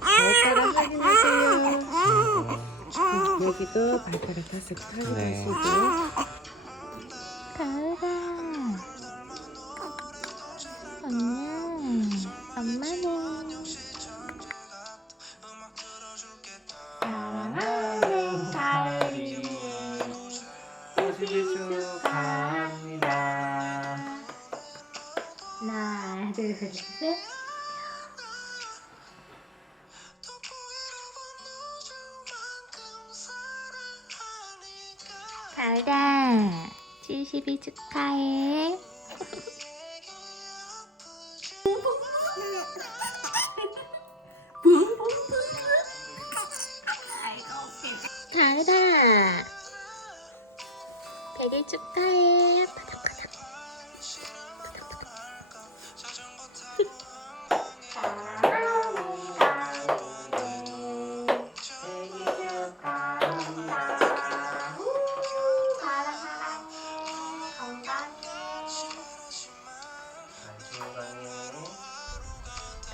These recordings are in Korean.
발가락 확인하세요. 음, 여기도 발가락 다섯 개 확인하시고. 가을아. 안녕. 엄마는. 감사합니다. 하나, 둘, 셋. 해. 가을아 100일 축하해. 바닥바닥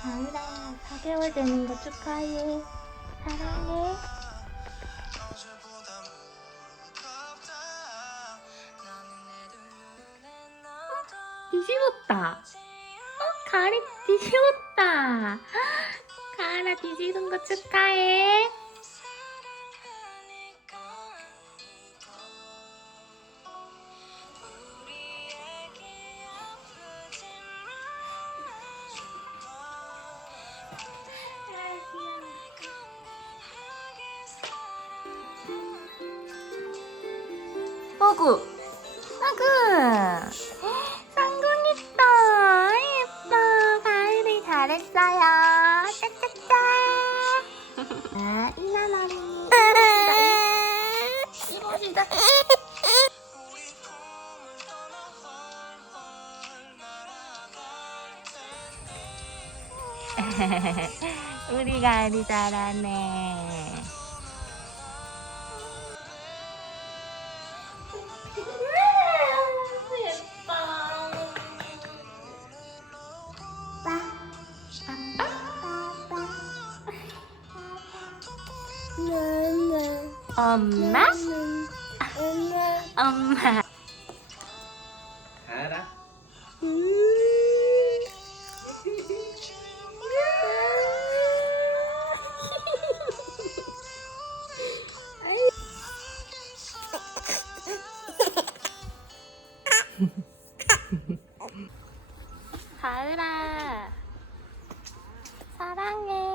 가을아 4개월 되는 거 축하해. 사랑해. 뒤집었다. 어 가을이 뒤집었다. 가을아 뒤집은 거 축하해 어구 어구 있다. 예뻐. 가을이 잘했어요. 짜짜짜. 아 이나나리 이봅시다. 우리 가을이 잘하네 엄마? 엄마. 가라. 가을아. 사랑해.